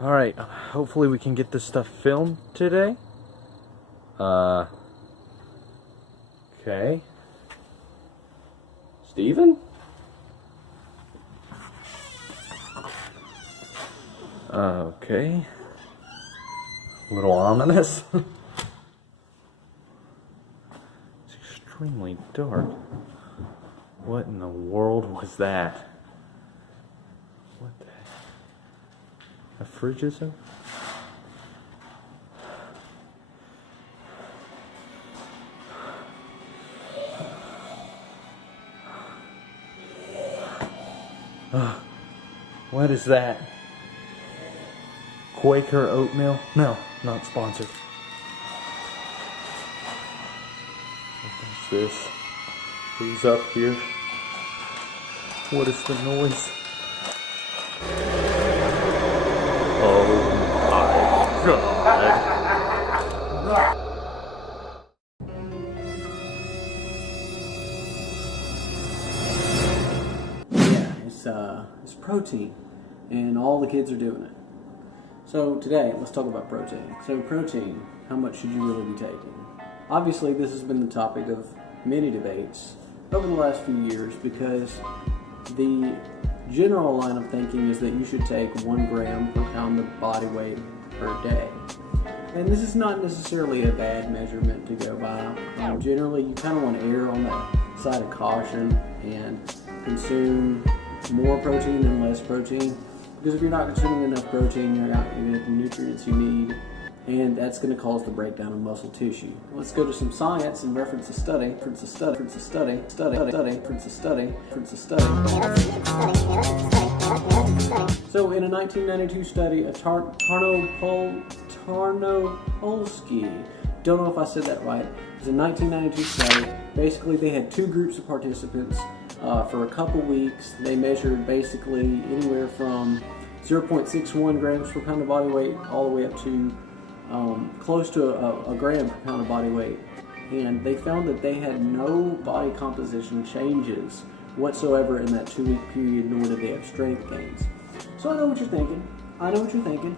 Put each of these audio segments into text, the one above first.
Alright, hopefully we can get this stuff filmed today. Okay. Steven? Okay. A little ominous. It's extremely dark. What in the world was that? What the heck? A fridge is open? What is that? Quaker oatmeal? No, not sponsored. What's this? Who's up here? What is the noise? Oh my God. It's protein, and all the kids are doing it. So today, let's talk about protein. So protein, how much should you really be taking? Obviously, this has been the topic of many debates over the last few years because the general line of thinking is that you should take 1 gram per pound of body weight per day. And this is not necessarily a bad measurement to go by. Generally, you kind of want to err on the side of caution and consume more protein than less protein, because if you're not consuming enough protein, you're not going to get the nutrients you need, and that's going to cause the breakdown of muscle tissue. Let's go to some science and reference a study. So in a 1992 study, a Tarnopolsky, don't know if I said that right, it was a 1992 study. Basically, they had 2 groups of participants. For a couple weeks, they measured basically anywhere from 0.61 grams per pound of body weight all the way up to close to a gram per pound of body weight. And they found that they had no body composition changes whatsoever in that 2-week period, nor did they have strength gains. So I know what you're thinking.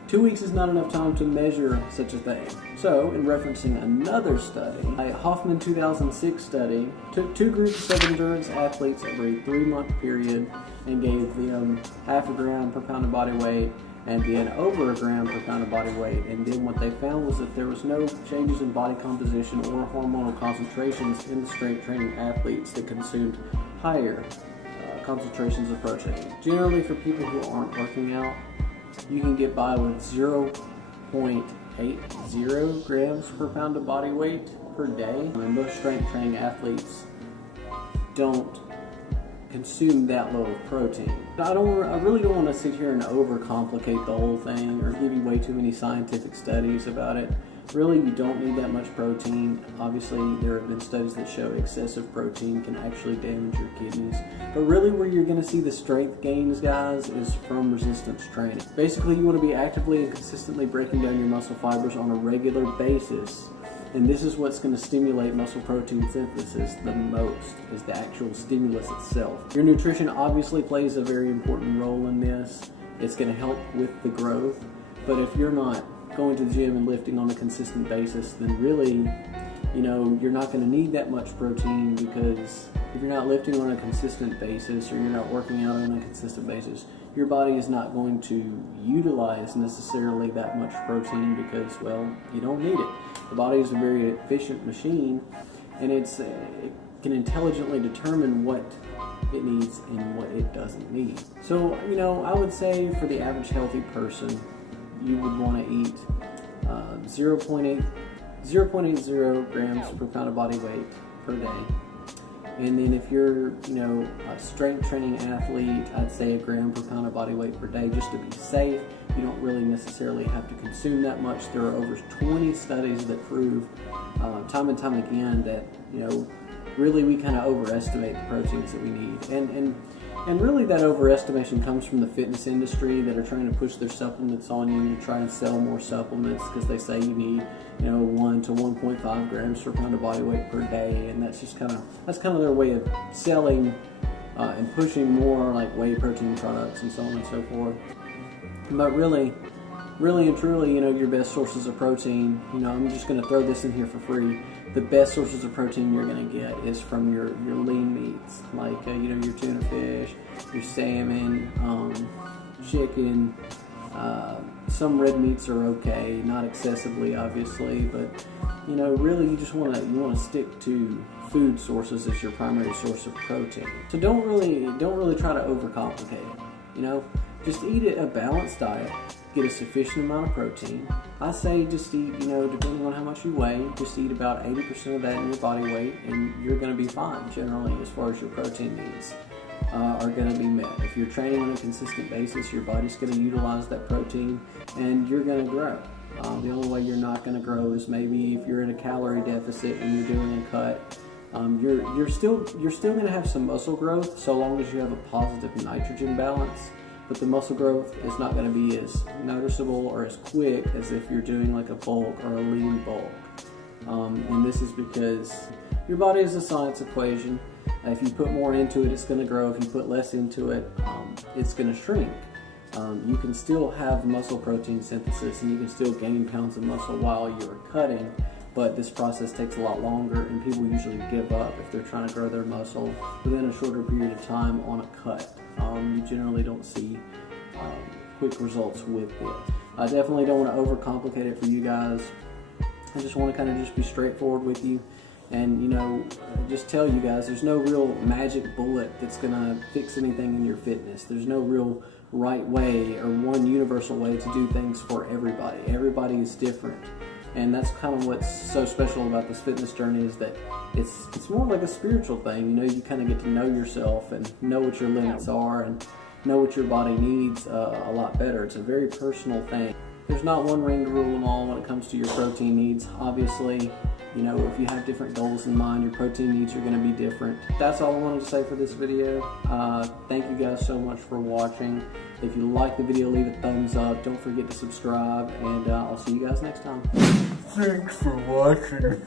2 weeks is not enough time to measure such a thing. So, in referencing another study, a Hoffman 2006 study took 2 groups of endurance athletes over a 3-month period and gave them half a gram per pound of body weight and then over a gram per pound of body weight. And then what they found was that there was no changes in body composition or hormonal concentrations in the strength training athletes that consumed higher concentrations of protein. Generally, for people who aren't working out, you can get by with 0.80 grams per pound of body weight per day. And most strength training athletes don't consume that low of protein. I really don't want to sit here and overcomplicate the whole thing or give you way too many scientific studies about it. Really, you don't need that much protein. Obviously, there have been studies that show excessive protein can actually damage your kidneys. But really, where you're going to see the strength gains, guys, is from resistance training. Basically, you want to be actively and consistently breaking down your muscle fibers on a regular basis. And this is what's going to stimulate muscle protein synthesis the most, is the actual stimulus itself. Your nutrition obviously plays a very important role in this. It's going to help with the growth. But if you're not going to the gym and lifting on a consistent basis, then really, you're not going to need that much protein, because if you're not lifting on a consistent basis or you're not working out on a consistent basis, your body is not going to utilize necessarily that much protein because, well, you don't need it. The body is a very efficient machine, and it can intelligently determine what it needs and what it doesn't need. So, I would say for the average healthy person, you would want to eat 0.80 grams per pound of body weight per day. And then if you're, a strength training athlete, I'd say a gram per pound of body weight per day just to be safe. You don't really necessarily have to consume that much. There are over 20 studies that prove time and time again that, really we kind of overestimate the proteins that we need. And really that overestimation comes from the fitness industry that are trying to push their supplements on you to try and sell more supplements because they say you need, 1 to 1.5 grams per pound of body weight per day, and that's kind of their way of selling and pushing more like whey protein products and so on and so forth. But really, really and truly, you know, your best sources of protein, you know, I'm just going to throw this in here for free. The best sources of protein you're going to get is from your lean meats, like, you know, your tuna fish, your salmon, chicken. Some red meats are okay, not excessively, obviously, but, you know, really you just want to stick to food sources as your primary source of protein. So don't really try to overcomplicate it. You know, just eat a balanced diet. Get a sufficient amount of protein. I say just eat, you know, depending on how much you weigh, just eat about 80% of that in your body weight, and you're going to be fine generally as far as your protein needs are going to be met. If you're training on a consistent basis, your body's going to utilize that protein, and you're going to grow. The only way you're not going to grow is maybe if you're in a calorie deficit and you're doing a cut. You're still going to have some muscle growth so long as you have a positive nitrogen balance. But the muscle growth is not going to be as noticeable or as quick as if you're doing like a bulk or a lean bulk. And this is because your body is a science equation. If you put more into it, it's going to grow. If you put less into it, it's going to shrink. You can still have muscle protein synthesis and you can still gain pounds of muscle while you're cutting, but this process takes a lot longer, and people usually give up if they're trying to grow their muscle within a shorter period of time on a cut. You generally don't see quick results with it. I definitely don't want to overcomplicate it for you guys. I just want to kind of just be straightforward with you, and, you know, just tell you guys there's no real magic bullet that's going to fix anything in your fitness. There's no real right way or one universal way to do things for everybody. Everybody is different. And that's kind of what's so special about this fitness journey, is that it's more like a spiritual thing. You know, you kind of get to know yourself and know what your limits are and know what your body needs a lot better. It's a very personal thing. There's not one ring to rule them all when it comes to your protein needs. Obviously, you know, if you have different goals in mind, your protein needs are going to be different. That's all I wanted to say for this video. Thank you guys so much for watching. If you like the video, leave a thumbs up. Don't forget to subscribe, and I'll see you guys next time. Thanks for watching.